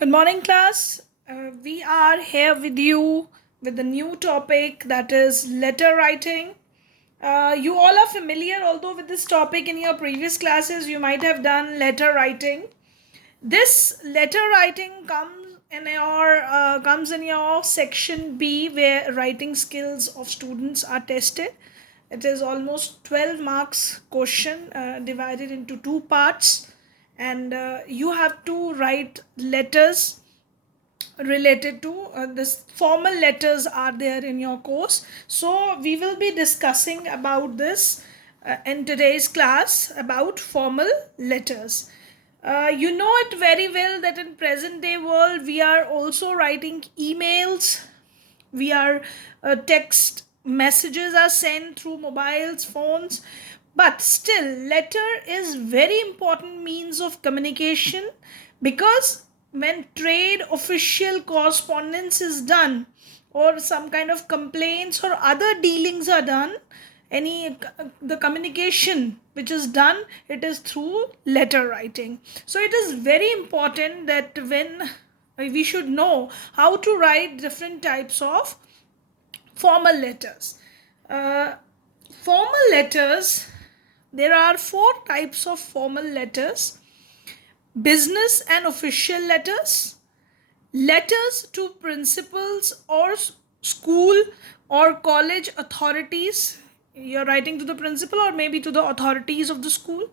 Good morning, class. We are here with you with a new topic that is letter writing. You all are familiar, although, with this topic in your previous classes, you might have done letter writing. This letter writing comes in your section B, where writing skills of students are tested. It is almost 12 marks question divided into two parts, and you have to write letters related to this. Formal letters are there in your course, so we will be discussing about this in today's class about formal letters. You know it very well that in present day world we are also writing emails. We are text messages are sent through mobiles, phones, but still letter is very important means of communication, because when trade official correspondence is done, or some kind of complaints or other dealings are done, any the communication which is done, it is through letter writing. So it is very important that when we should know how to write different types of formal letters. uh, Formal letters, there are four types of formal letters: business and official letters, letters to principals or school or college authorities. You're writing to the principal or maybe to the authorities of the school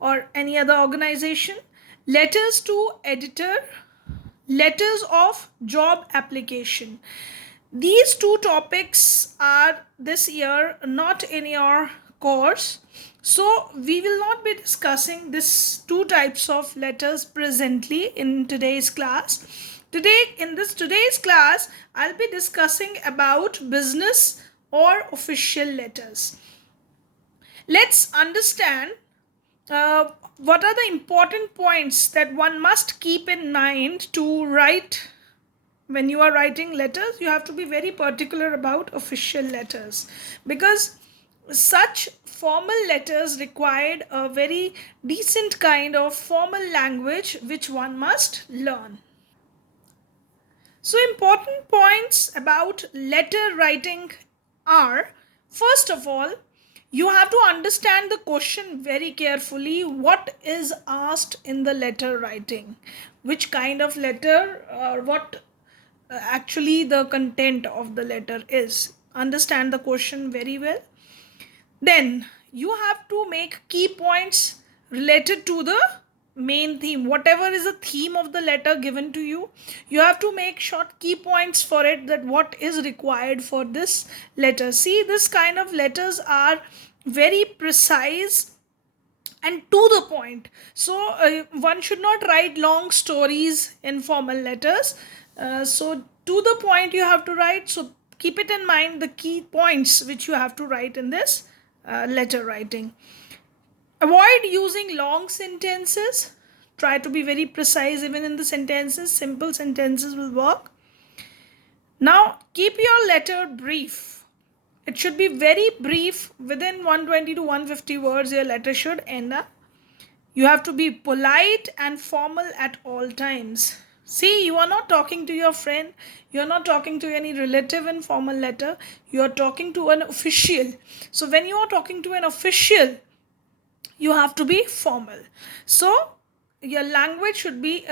or any other organization. Letters to editor, letters of job application. These two topics are this year not in your course, so we will not be discussing these two types of letters presently in today's class. Today, in this today's class, I'll be discussing about business or official letters. Let's understand what are the important points that one must keep in mind to write. When you are writing letters, you have to be very particular about official letters, because such formal letters required a very decent kind of formal language which one must learn. So important points about letter writing are, first of all, you have to understand the question very carefully. What is asked in the letter writing? Which kind of letter, or what actually the content of the letter is? Understand the question very well. Then you have to make key points related to the main theme. Whatever is the theme of the letter given to you, you have to make short key points for it, that what is required for this letter. See, this kind of letters are very precise and to the point. So one should not write long stories in formal letters. So to the point you have to write. So keep it in mind, the key points which you have to write in this letter writing. Avoid using long sentences. Try to be very precise even in the sentences. Simple sentences will work. Now keep your letter brief. It should be very brief. Within 120 to 150 words your letter should end up. You have to be polite and formal at all times. See, you are not talking to your friend, you are not talking to any relative in formal letter, you are talking to an official. So, when you are talking to an official, you have to be formal. So, your language should be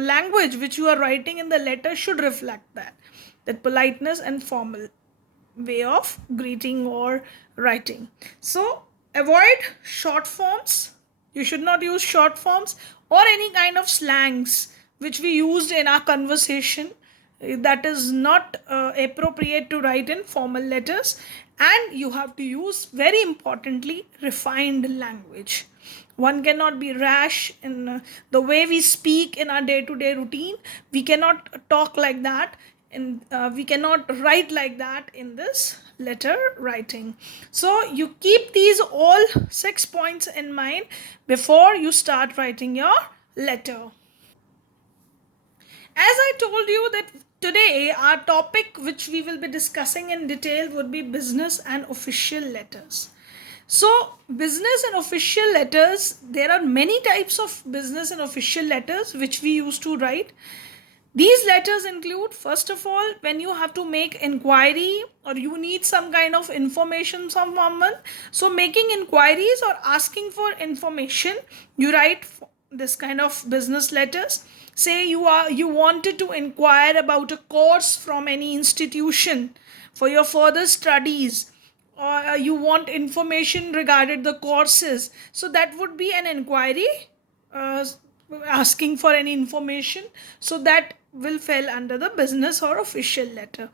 language which you are writing in the letter should reflect that politeness and formal way of greeting or writing. So avoid short forms. You should not use short forms or any kind of slangs which we used in our conversation. That is not appropriate to write in formal letters. And you have to use, very importantly, refined language. One cannot be rash in the way we speak in our day to day routine. We cannot talk like that, and we cannot write like that in this letter writing. So you keep these all 6 points in mind before you start writing your letter. As I told you that today our topic which we will be discussing in detail would be business and official letters. So business and official letters, there are many types of business and official letters which we used to write. These letters include, first of all, when you have to make inquiry or you need some kind of information from someone. So, making inquiries or asking for information, you write this kind of business letters. Say you wanted to inquire about a course from any institution for your further studies, or you want information regarding the courses. So that would be an inquiry, uh, asking for any information. So that will fall under the business or official letter.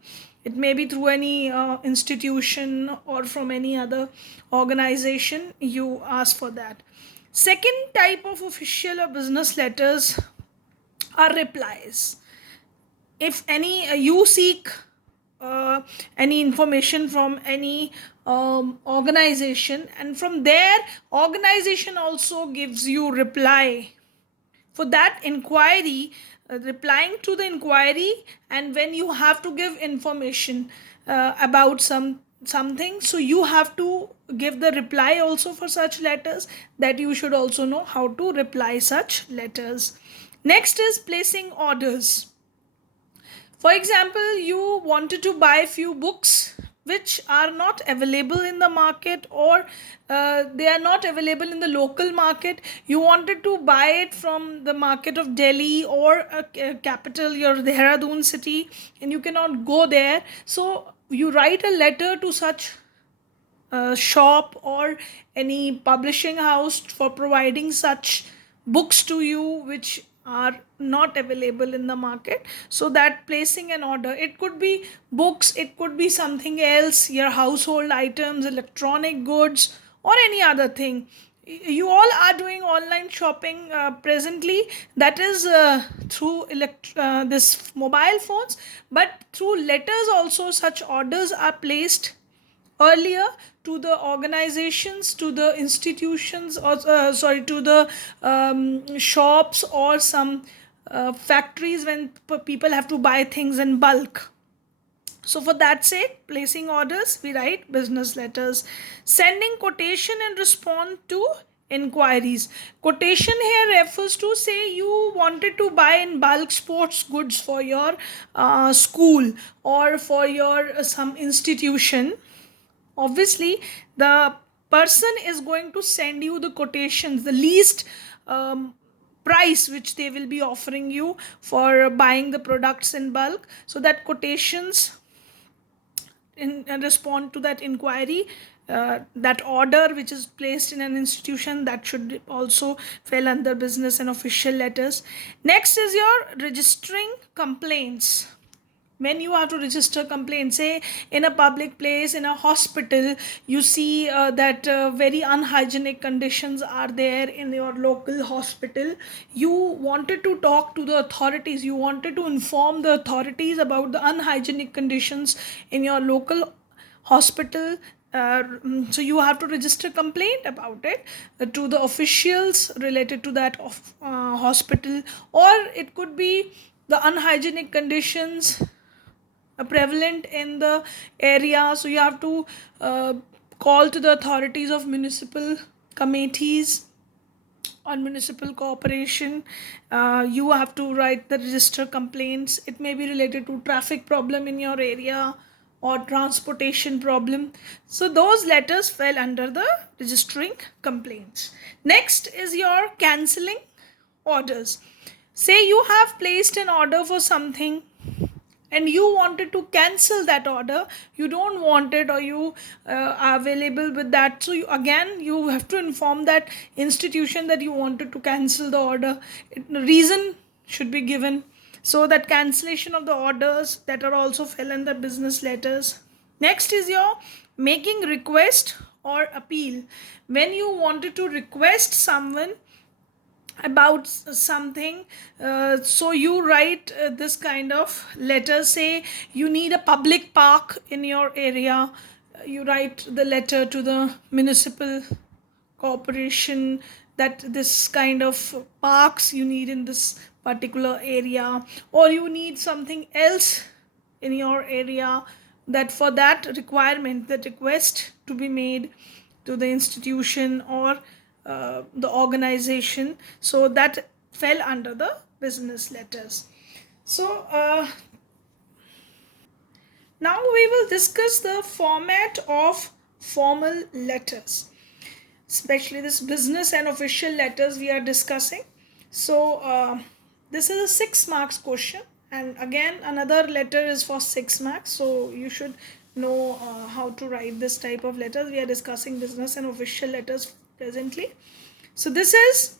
It may be through any institution or from any other organization you ask for that. Second type of official or business letters are replies. If any you seek uh, any information from any organization, and from there organization also gives you reply for that inquiry, replying to the inquiry, and when you have to give information about something, so you have to give the reply also for such letters, that you should also know how to reply such letters. Next is placing orders. For example, you wanted to buy few books which are not available in the market, or they are not available in the local market. You wanted to buy it from the market of Delhi or a capital, your Dehradun city, and you cannot go there. So you write a letter to such shop or any publishing house for providing such books to you which are not available in the market. So that placing an order, it could be books, it could be something else, your household items, electronic goods, or any other thing. You all are doing online shopping presently, that is through this mobile phones, but through letters also such orders are placed earlier to the organizations, to the institutions, or to the shops or some factories, when people have to buy things in bulk. So for that sake, placing orders, we write business letters. Sending quotation and respond to inquiries. Quotation here refers to, say you wanted to buy in bulk sports goods for your school or for your some institution. Obviously the person is going to send you the quotations, the least price which they will be offering you for buying the products in bulk, so that quotations and respond to that inquiry, that order which is placed in an institution, that should also fall under business and official letters. Next is your registering complaints. When you have to register complaints, say in a public place, in a hospital, you see that very unhygienic conditions are there in your local hospital. You wanted to talk to the authorities, you wanted to inform the authorities about the unhygienic conditions in your local hospital. So you have to register complaint about it to the officials related to that hospital, or it could be the unhygienic conditions prevalent in the area. So you have to uh, call to the authorities of municipal committees on municipal corporation. You have to write the register complaints. It may be related to traffic problem in your area or transportation problem. So those letters fell under the registering complaints. Next is your cancelling orders. Say you have placed an order for something and you wanted to cancel that order, you don't want it, or you are available with that, so you have to inform that institution that you wanted to cancel the order. Reason should be given. So that cancellation of the orders, that are also fell in the business letters. Next is your making request or appeal. When you wanted to request someone about something, so you write this kind of letter. Say you need a public park in your area, you write the letter to the municipal corporation that this kind of parks you need in this particular area, or you need something else in your area, that for that requirement, that request to be made. to the institution or the organization. So that fell under the business letters. So now we will discuss the format of formal letters, especially this business and official letters we are discussing. So this is a 6 marks question, and again another letter is for 6 marks, so you should know how to write this type of letters. We are discussing business and official letters presently. So this is,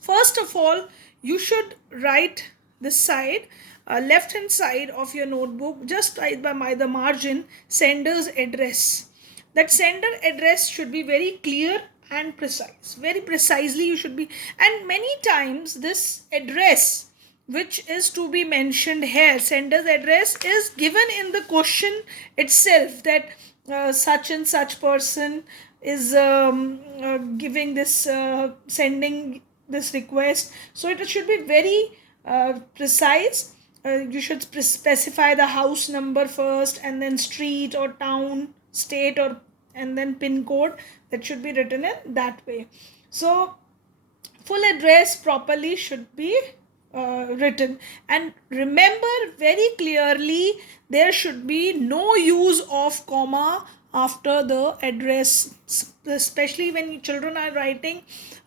first of all, you should write this side, left hand side of your notebook, just right by the margin, sender's address. That sender address should be very clear and precise. Very precisely you should be. And many times this address which is to be mentioned here, sender's address, is given in the question itself, that such and such person is giving this sending this request. So it should be very precise. You should specify the house number first, and then street or town, state, or and then pin code. That should be written in that way. So full address properly should be written, and remember very clearly, there should be no use of comma after the address, especially when children are writing,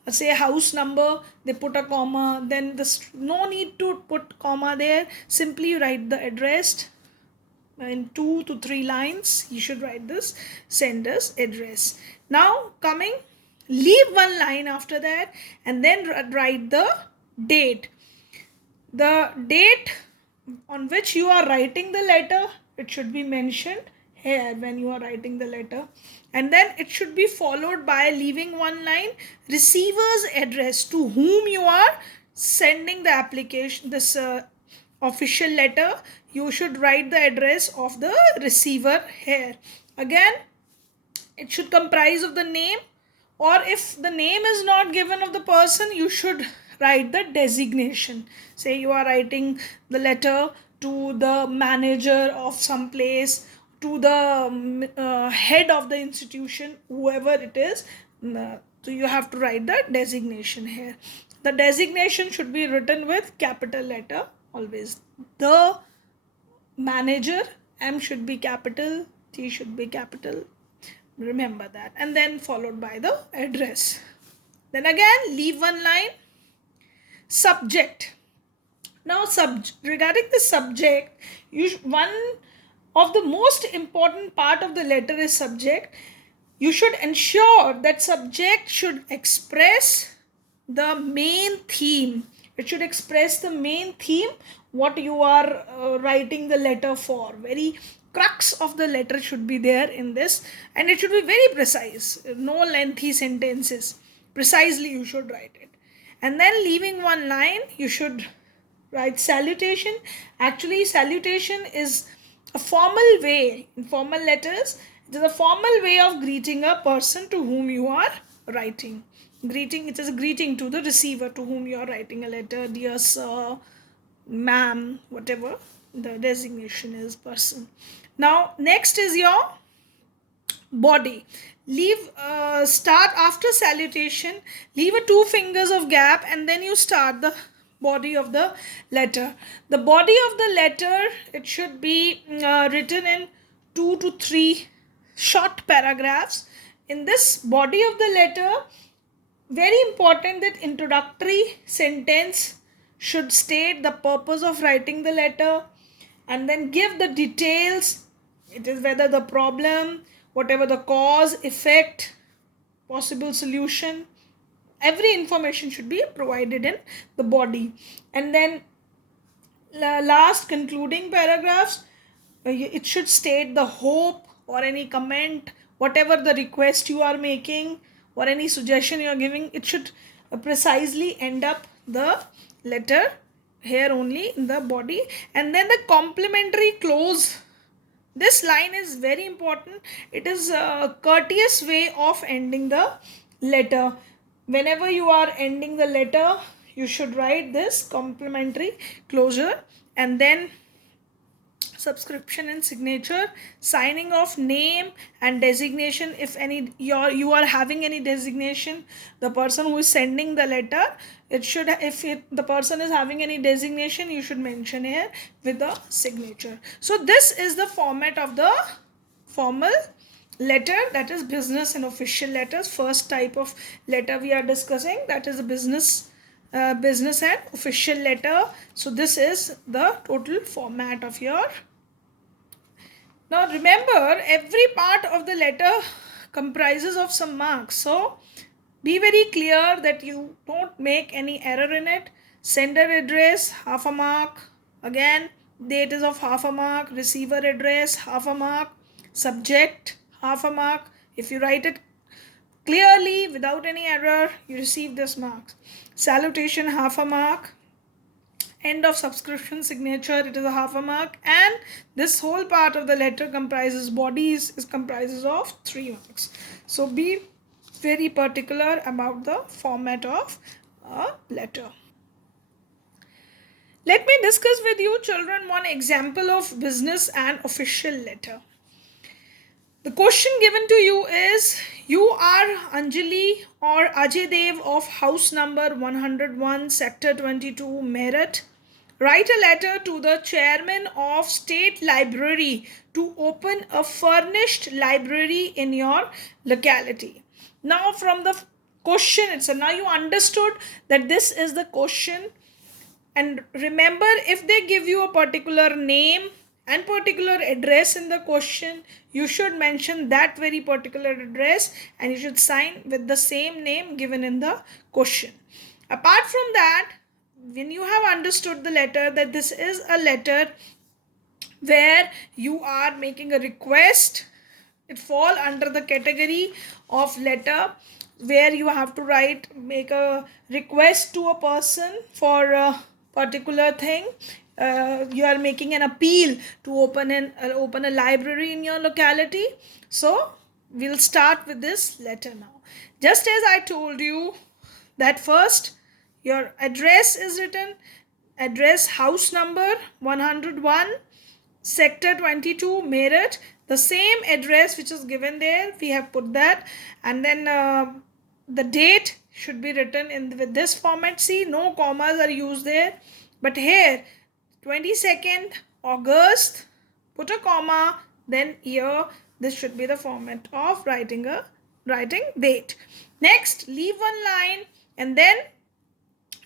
say, house number, they put a comma, then this, no need to put comma there, simply write the address in 2 to 3 lines. You should write this sender's address. Now coming, leave one line after that, and then write the date. The date on which you are writing the letter, it should be mentioned here when you are writing the letter, and then it should be followed by leaving one line, receiver's address, to whom you are sending the application, this official letter. You should write the address of the receiver here. Again, it should comprise of the name, or if the name is not given of the person, you should write the designation. Say you are writing the letter to the manager of some place, to the head of the institution, whoever it is. So you have to write the designation here. The designation should be written with capital letter always. The manager, M should be capital, T should be capital. Remember that. And then followed by the address. Then again, leave one line, subject. Now regarding the subject, one of the most important part of the letter is subject. You should ensure that subject should express the main theme. It should express the main theme, what you are writing the letter for. Very crux of the letter should be there in this, and it should be very precise. No lengthy sentences. Precisely you should write it. And then leaving one line, you should write salutation. Actually, salutation is a formal way. In formal letters, it is a formal way of greeting a person to whom you are writing. Greeting, it is a greeting to the receiver to whom you are writing a letter. Dear sir, ma'am, whatever the designation is, person. Now next is your body. Leave start after salutation, leave a 2 fingers of gap, and then you start the body of the letter. The body of the letter, it should be written in 2 to 3 short paragraphs. In this body of the letter, very important that introductory sentence should state the purpose of writing the letter, and then give the details. It is whether the problem, whatever the cause, effect, possible solution, every information should be provided in the body. And then last concluding paragraphs, it should state the hope or any comment, whatever the request you are making or any suggestion you are giving. It should precisely end up the letter here only in the body. And then the complimentary close, this line is very important. It is a courteous way of ending the letter. Whenever you are ending the letter, you should write this complimentary closure. And then subscription and signature, signing of name and designation. If any you are having any designation, the person who is sending the letter, it should, if the person is having any designation, you should mention here with the signature. So this is the format of the formal letter, that is business and official letters. First type of letter we are discussing, that is a business and official letter. So this is the total format of your. Now remember, every part of the letter comprises of some marks, so be very clear that you don't make any error in it. Sender address, half a mark. Again, date is of half a mark. Receiver address, half a mark. Subject, half a mark. If you write it clearly without any error, you receive this marks. Salutation, half a mark. End of subscription signature, it is a half a mark. And this whole part of the letter comprises bodies, is comprises of 3 marks. So be very particular about the format of a letter. Let me discuss with you children one example of business and official letter. The question given to you is, you are Anjali or Ajay Dev of house number 101, sector 22, Meerut. Write a letter to the chairman of State Library to open a furnished library in your locality. Now from the question itself, now you understood that this is the question. And remember, if they give you a particular name and particular address in the question, you should mention that very particular address and you should sign with the same name given in the question. Apart from that, when you have understood the letter, that this is a letter where you are making a request, it fall under the category of letter where you have to make a request to a person for a particular thing. You are making an appeal to open a library in your locality. So we'll start with this letter now. Just as I told you that first your address is written, address house number 101, sector 22, Meerut. The same address which is given there, we have put that. And then the date should be written with this format. See, no commas are used there. But here, 22nd August, put a comma, then year. This should be the format of writing date. Next, leave one line and then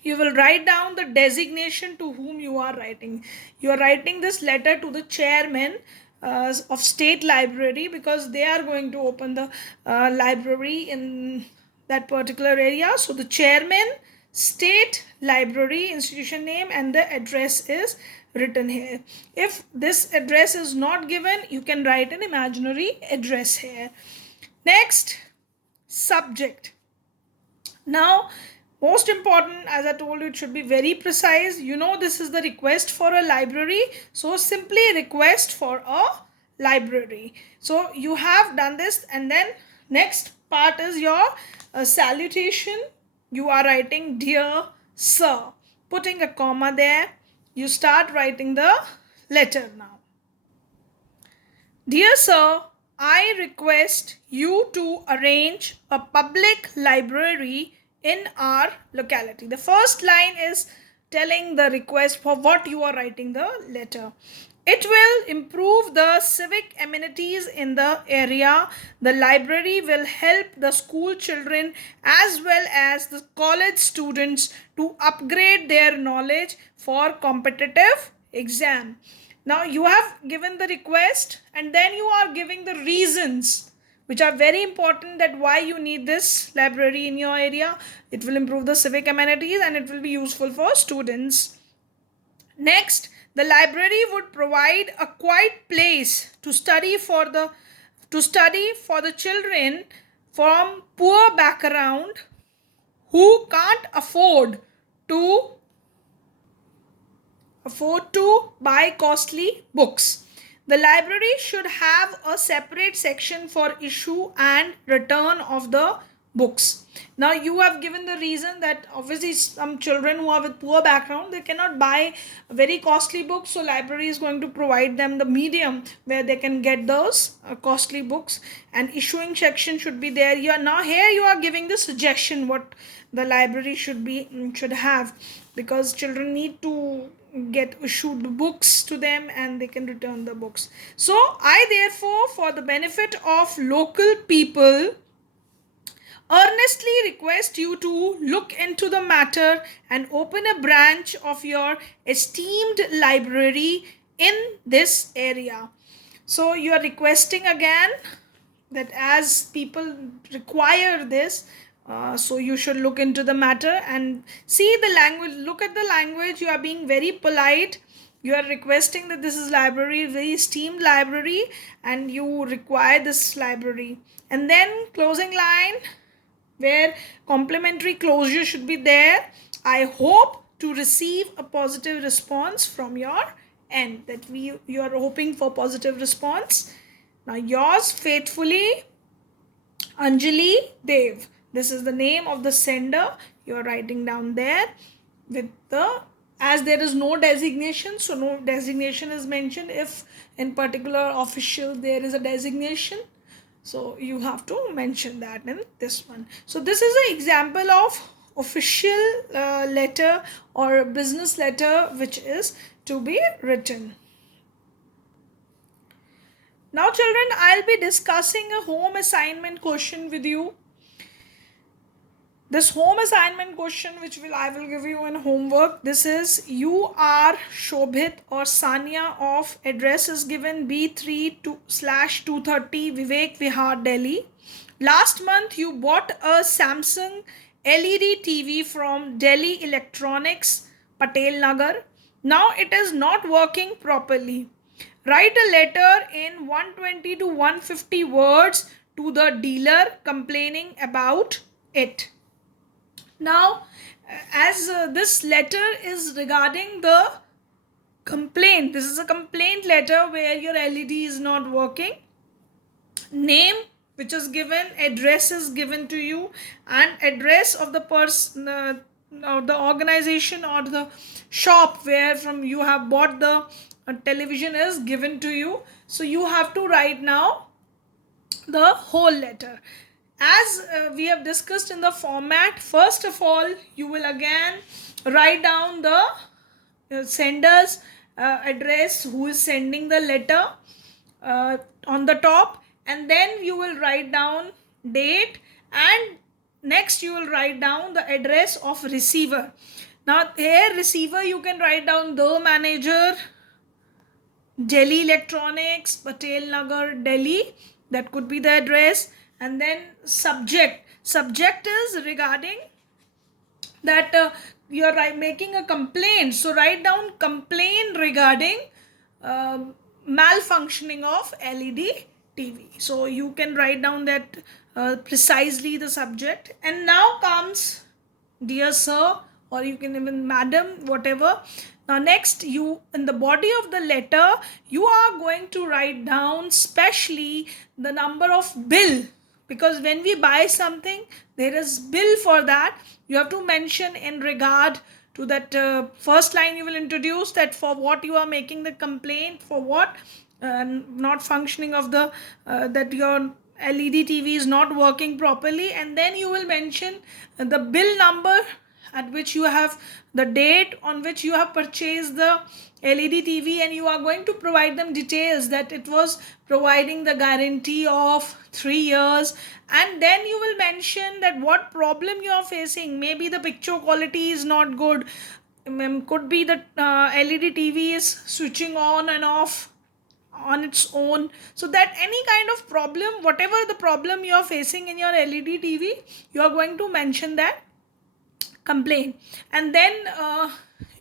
you will write down the designation to whom you are writing. You are writing this letter to the chairman of State Library because they are going to open the library in that particular area. So the chairman, State Library, institution name, and the address is written here. If this address is not given, you can write an imaginary address here. Next, subject. Now, most important, as I told you, it should be very precise. You know, this is the request for a library. So simply request for a library. So you have done this, and then next part is your salutation. You are writing dear sir, putting a comma there. You start writing the letter now. Dear sir, I request you to arrange a public library in our locality. The first line is telling the request for what you are writing the letter. It will improve the civic amenities in the area. The library will help the school children as well as the college students to upgrade their knowledge for competitive exam. Now you have given the request and then you are giving the reasons which are very important, that why you need this library in your area. It will improve the civic amenities and it will be useful for students. Next, the library would provide a quiet place to study for the children from poor background who can't afford to buy costly books. The library should have a separate section for issue and return of the books. Now you have given the reason that obviously some children who are with poor background, they cannot buy very costly books, so library is going to provide them the medium where they can get those costly books, and issuing section should be there. You are now here, you are giving the suggestion what the library should have, because children need to get issued books to them and they can return the books. So I therefore, for the benefit of local people, earnestly request you to look into the matter and open a branch of your esteemed library in this area. So you are requesting again that as people require this, so you should look into the matter and see the language, look at the language. You are being very polite, you are requesting that this is library, very esteemed library, and you require this library. And then closing line, where complimentary closure should be there. I hope to receive a positive response from your end, that you are hoping for positive response. Now yours faithfully, Anjali Dev. This is the name of the sender. You are writing down there with the, as there is no designation, so no designation is mentioned. If in particular official there is a designation, so you have to mention that in this one. So this is an example of official letter or business letter which is to be written. Now children, I'll be discussing a home assignment question with you. This home assignment question which I will give you in homework, this is, you are Shobhit or Sania of, address is given B3/230 Vivek Vihar, Delhi. Last month you bought a Samsung LED TV from Delhi Electronics, Patel Nagar. Now it is not working properly. Write a letter in 120 to 150 words to the dealer complaining about it. Now, as this letter is regarding the complaint, this is a complaint letter where your LED is not working. Name which is given, address is given to you, and address of the person, or the organization or the shop where from you have bought the television is given to you. So you have to write now the whole letter. As we have discussed in the format, first of all you will again write down the sender's address, who is sending the letter, on the top, and then you will write down date, and next you will write down the address of receiver. Now here receiver, you can write down the manager, Delhi Electronics, Patel Nagar, Delhi, that could be the address. And then subject is regarding that you are making a complaint, so write down complaint regarding malfunctioning of LED TV. So you can write down that precisely the subject. And now comes dear sir, or you can even madam, whatever. Now next, you, in the body of the letter, you are going to write down specially the number of bill, because when we buy something there is bill for that. You have to mention in regard to that first line you will introduce that for what you are making the complaint, for what not functioning of the that your LED TV is not working properly, and then you will mention the bill number at which you have the date on which you have purchased the LED TV, and you are going to provide them details that it was providing the guarantee of 3 years. And then you will mention that what problem you are facing. Maybe the picture quality is not good, could be that LED TV is switching on and off on its own. So that any kind of problem, whatever the problem you are facing in your LED TV, you are going to mention that complaint. And then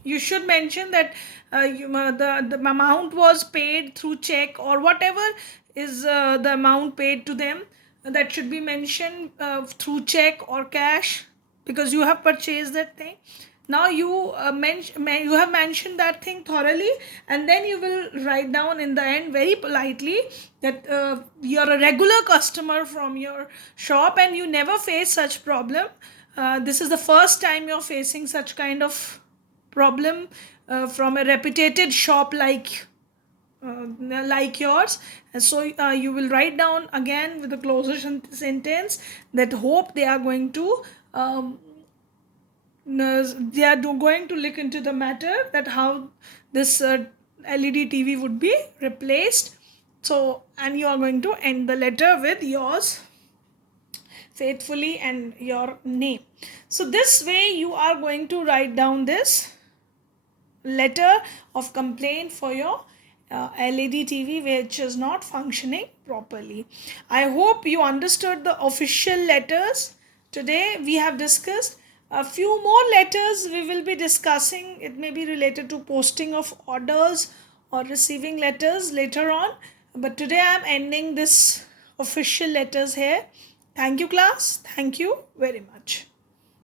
you should mention that the amount was paid through check or whatever is the amount paid to them, that should be mentioned through check or cash, because you have purchased that thing. Now you you have mentioned that thing thoroughly, and then you will write down in the end very politely that you're a regular customer from your shop and you never face such problem. This is the first time you're facing such kind of problem from a reputed shop uh, like yours. And so you will write down again with the closure sentence that hope they are going to um, they are going to look into the matter that how this LED TV would be replaced. So, and you are going to end the letter with yours faithfully and your name. So, this way you are going to write down this letter of complaint for your LED TV which is not functioning properly. I hope you understood the official letters. Today we have discussed a few more letters we will be discussing. It may be related to posting of orders or receiving letters later on. But today I am ending this official letters here. Thank you, class. Thank you very much.